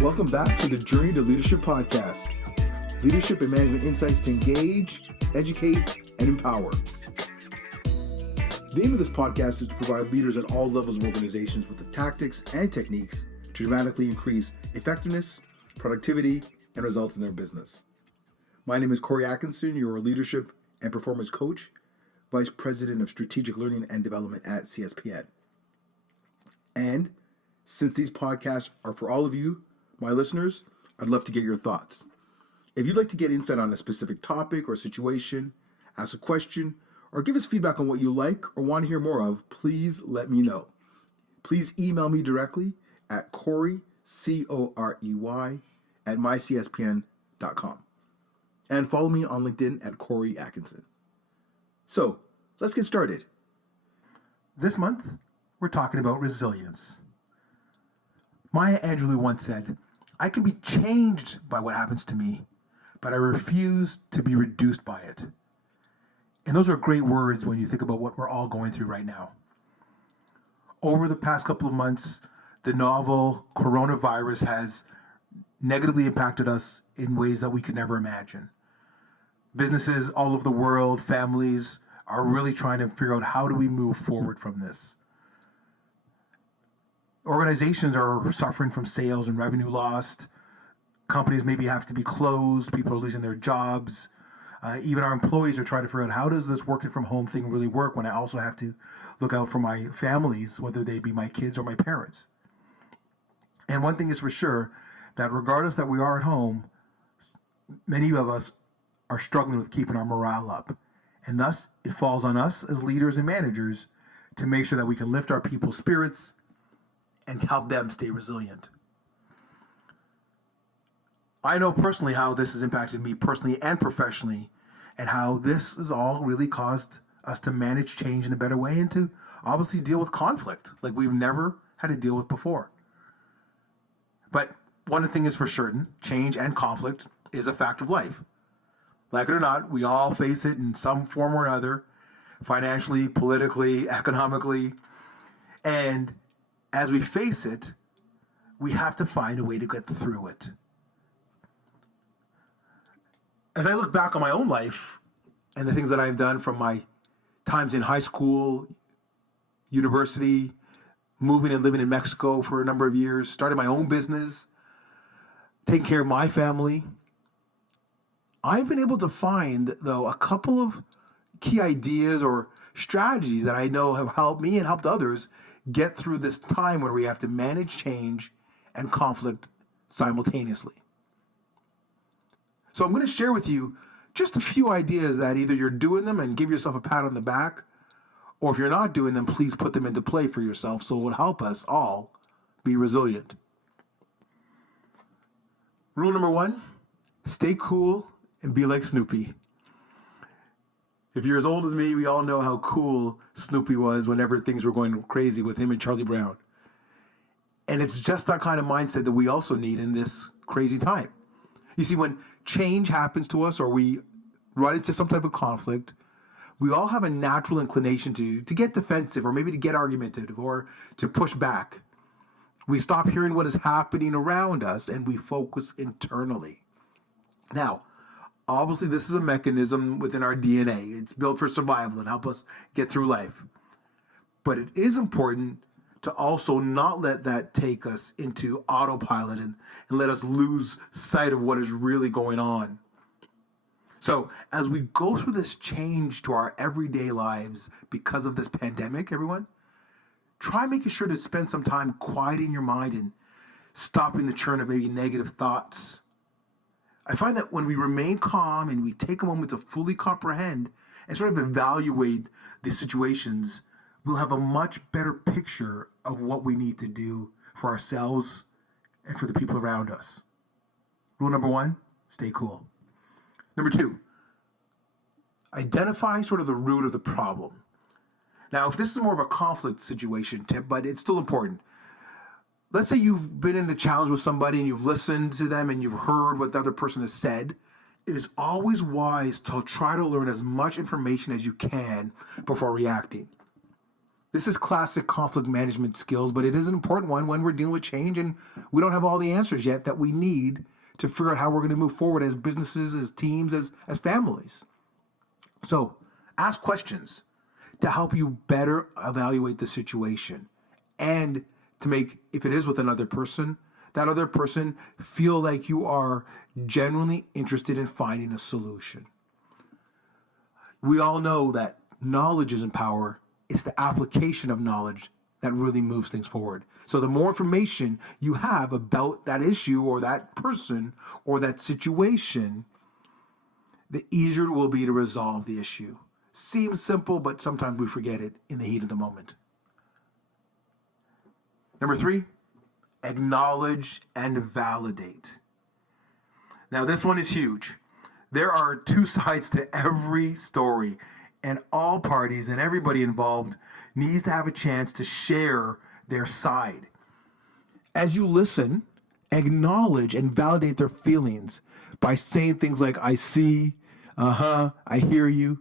Welcome back to the Journey to Leadership podcast. Leadership and management insights to engage, educate, and empower. The aim of this podcast is to provide leaders at all levels of organizations with the tactics and techniques to dramatically increase effectiveness, productivity, and results in their business. My name is Corey Atkinson, your leadership and performance coach, Vice President of Strategic Learning and Development at CSPN. And since these podcasts are for all of you, my listeners, I'd love to get your thoughts. If you'd like to get insight on a specific topic or situation, ask a question, or give us feedback on what you like or want to hear more of, please let me know. Please email me directly at Corey, Corey, at mycspn.com. And follow me on LinkedIn at Corey Atkinson. So, let's get started. This month, we're talking about resilience. Maya Angelou once said, "I can be changed by what happens to me, but I refuse to be reduced by it." And those are great words when you think about what we're all going through right now. Over the past couple of months, the novel coronavirus has negatively impacted us in ways that we could never imagine. Businesses all over the world, families are really trying to figure out how do we move forward from this. Organizations are suffering from sales and revenue lost. Companies maybe have to be closed. People are losing their jobs. Even our employees are trying to figure out how does this working from home thing really work when I also have to look out for my families, whether they be my kids or my parents. And one thing is for sure, that regardless that we are at home, many of us are struggling with keeping our morale up. And thus, it falls on us as leaders and managers to make sure that we can lift our people's spirits and help them stay resilient. I know personally how this has impacted me personally and professionally, and how this has all really caused us to manage change in a better way and to obviously deal with conflict like we've never had to deal with before. But one thing is for certain, change and conflict is a fact of life. Like it or not, we all face it in some form or another, financially, politically, economically. And as we face it, we have to find a way to get through it. As I look back on my own life and the things that I've done from my times in high school, university, moving and living in Mexico for a number of years, starting my own business, taking care of my family, I've been able to find, though, a couple of key ideas or strategies that I know have helped me and helped others get through this time where we have to manage change and conflict simultaneously. So I'm going to share with you just a few ideas that either you're doing them and give yourself a pat on the back, or if you're not doing them, please put them into play for yourself so it will help us all be resilient. Rule number 1, stay cool and be like Snoopy. If you're as old as me, we all know how cool Snoopy was whenever things were going crazy with him and Charlie Brown. And it's just that kind of mindset that we also need in this crazy time. You see, when change happens to us or we run into some type of conflict, we all have a natural inclination to get defensive or maybe to get argumentative or to push back. We stop hearing what is happening around us and we focus internally. Now, obviously, this is a mechanism within our DNA. It's built for survival and help us get through life. But it is important to also not let that take us into autopilot and let us lose sight of what is really going on. So as we go through this change to our everyday lives because of this pandemic, everyone, try making sure to spend some time quieting your mind and stopping the churn of maybe negative thoughts. I find that when we remain calm and we take a moment to fully comprehend and sort of evaluate the situations, we'll have a much better picture of what we need to do for ourselves and for the people around us. Rule number 1, stay cool. Number 2, identify sort of the root of the problem. Now, if this is more of a conflict situation tip, but it's still important. Let's say you've been in a challenge with somebody and you've listened to them and you've heard what the other person has said. It is always wise to try to learn as much information as you can before reacting. This is classic conflict management skills, but it is an important one when we're dealing with change and we don't have all the answers yet that we need to figure out how we're going to move forward as businesses, as teams, as families. So ask questions to help you better evaluate the situation and to make, if it is with another person, that other person feel like you are genuinely interested in finding a solution. We all know that knowledge isn't power. It's the application of knowledge that really moves things forward. So the more information you have about that issue or that person or that situation, the easier it will be to resolve the issue. Seems simple, but sometimes we forget it in the heat of the moment. Number 3, acknowledge and validate. Now this one is huge. There are 2 sides to every story, and all parties and everybody involved needs to have a chance to share their side. As you listen, acknowledge and validate their feelings by saying things like, I see, I hear you.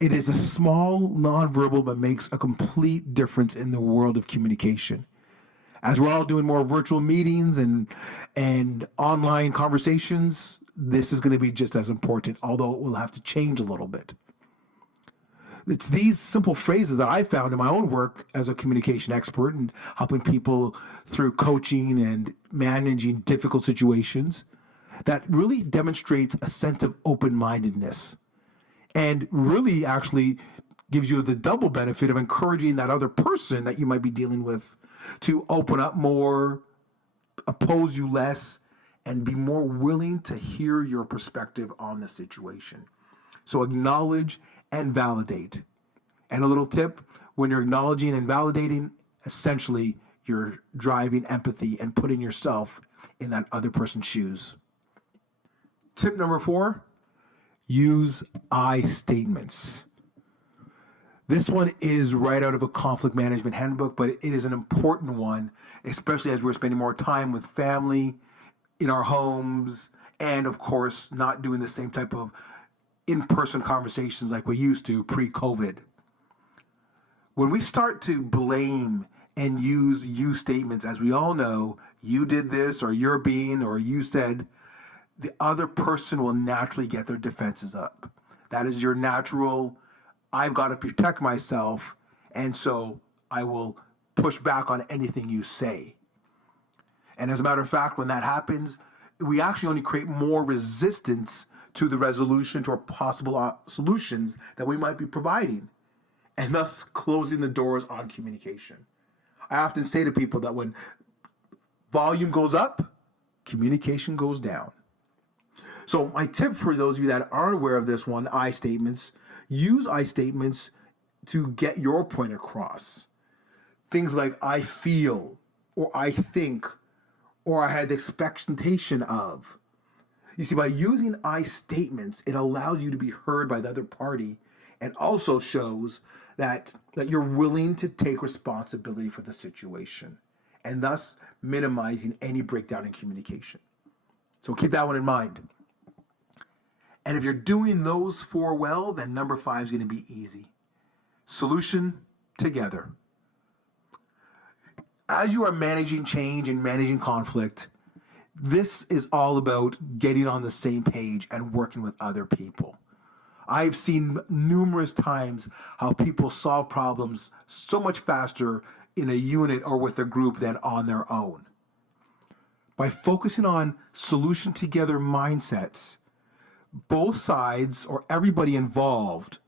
It is a small nonverbal but makes a complete difference in the world of communication. As we're all doing more virtual meetings and online conversations, this is going to be just as important, although it will have to change a little bit. It's these simple phrases that I found in my own work as a communication expert and helping people through coaching and managing difficult situations that really demonstrates a sense of open-mindedness and really actually gives you the double benefit of encouraging that other person that you might be dealing with to open up more, oppose you less, and be more willing to hear your perspective on the situation. So acknowledge and validate. And a little tip, when you're acknowledging and validating, essentially you're driving empathy and putting yourself in that other person's shoes. Tip number 4, use I statements. This one is right out of a conflict management handbook, but it is an important one, especially as we're spending more time with family, in our homes, and of course, not doing the same type of in-person conversations like we used to pre-COVID. When we start to blame and use you statements, as we all know, you did this, or you're being, or you said, the other person will naturally get their defenses up. That is your natural, I've got to protect myself, and so I will push back on anything you say. And as a matter of fact, when that happens, we actually only create more resistance to the resolution, to our possible solutions that we might be providing, and thus closing the doors on communication. I often say to people that when volume goes up, communication goes down. So my tip for those of you that aren't aware of this one, I statements, use I statements to get your point across. Things like I feel, or I think, or I had the expectation of. You see, by using I statements, it allows you to be heard by the other party and also shows that you're willing to take responsibility for the situation and thus minimizing any breakdown in communication. So keep that one in mind. And if you're doing those 4 well, then number 5 is going to be easy. Solution together. As you are managing change and managing conflict, this is all about getting on the same page and working with other people. I've seen numerous times how people solve problems so much faster in a unit or with a group than on their own. By focusing on solution together mindsets, both sides or everybody involved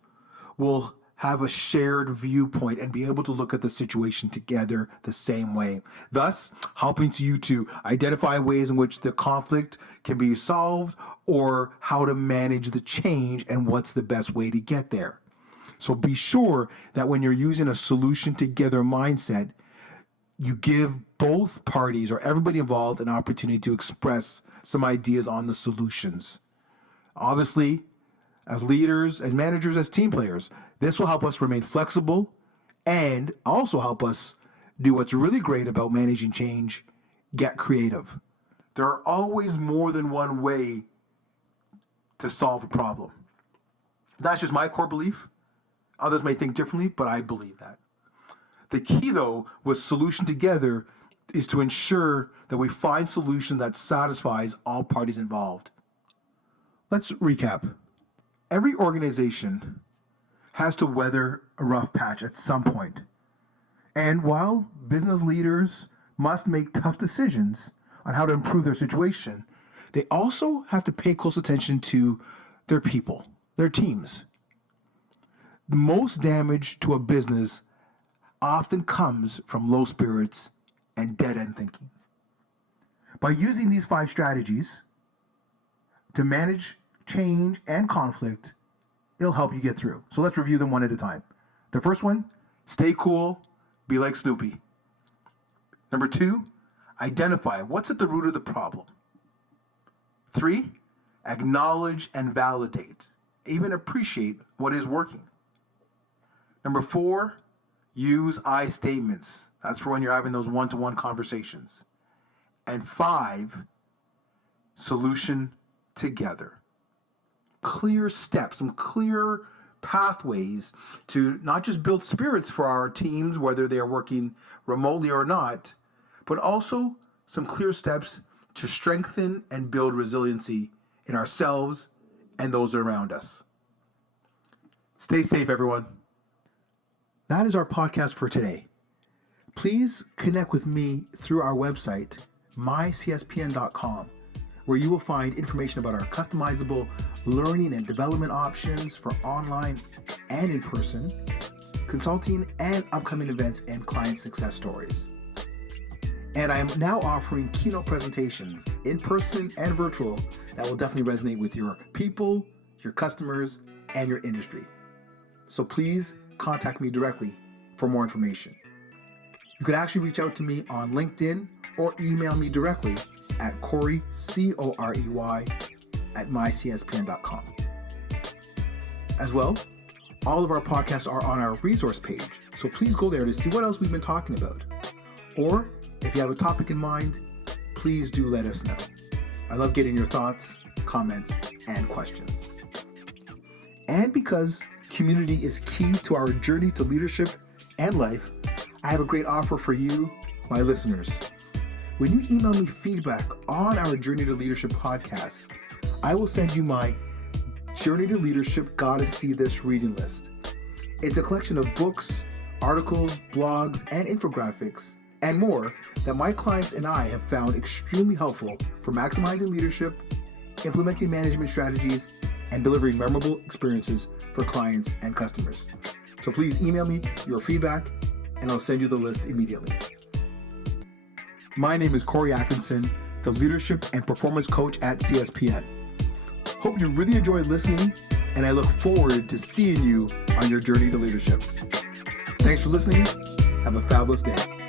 will have a shared viewpoint and be able to look at the situation together the same way, thus helping you to identify ways in which the conflict can be solved or how to manage the change and what's the best way to get there. So be sure that when you're using a solution together mindset, you give both parties or everybody involved an opportunity to express some ideas on the solutions. Obviously, as leaders, as managers, as team players, this will help us remain flexible and also help us do what's really great about managing change, get creative. There are always more than one way to solve a problem. That's just my core belief. Others may think differently, but I believe that. The key, though, with Solution Together is to ensure that we find solution that satisfies all parties involved. Let's recap. Every organization has to weather a rough patch at some point. And while business leaders must make tough decisions on how to improve their situation, they also have to pay close attention to their people, their teams. The most damage to a business often comes from low spirits and dead-end thinking. By using these 5 strategies to manage change and conflict, it'll help you get through. So let's review them one at a time. The first one, stay cool, be like Snoopy. Number 2, identify what's at the root of the problem. 3, acknowledge and validate, even appreciate what is working. Number 4, use I statements. That's for when you're having those one-to-one conversations. And 5, Solution Together. Clear steps, some clear pathways to not just build spirits for our teams, whether they are working remotely or not, but also some clear steps to strengthen and build resiliency in ourselves and those around us. Stay safe, everyone. That is our podcast for today. Please connect with me through our website, mycspn.com, where you will find information about our customizable learning and development options for online and in person, consulting and upcoming events and client success stories. And I am now offering keynote presentations in person and virtual that will definitely resonate with your people, your customers, and your industry. So please contact me directly for more information. You could actually reach out to me on LinkedIn or email me directly at Corey, Corey, at mycspn.com. As well, all of our podcasts are on our resource page, so please go there to see what else we've been talking about. Or if you have a topic in mind, please do let us know. I love getting your thoughts, comments, and questions. And because community is key to our journey to leadership and life, I have a great offer for you, my listeners. When you email me feedback on our Journey to Leadership podcast, I will send you my Journey to Leadership Gotta See This reading list. It's a collection of books, articles, blogs, and infographics, and more that my clients and I have found extremely helpful for maximizing leadership, implementing management strategies, and delivering memorable experiences for clients and customers. So please email me your feedback, and I'll send you the list immediately. My name is Corey Atkinson, the Leadership and Performance Coach at CSPN. Hope you really enjoyed listening, and I look forward to seeing you on your journey to leadership. Thanks for listening. Have a fabulous day.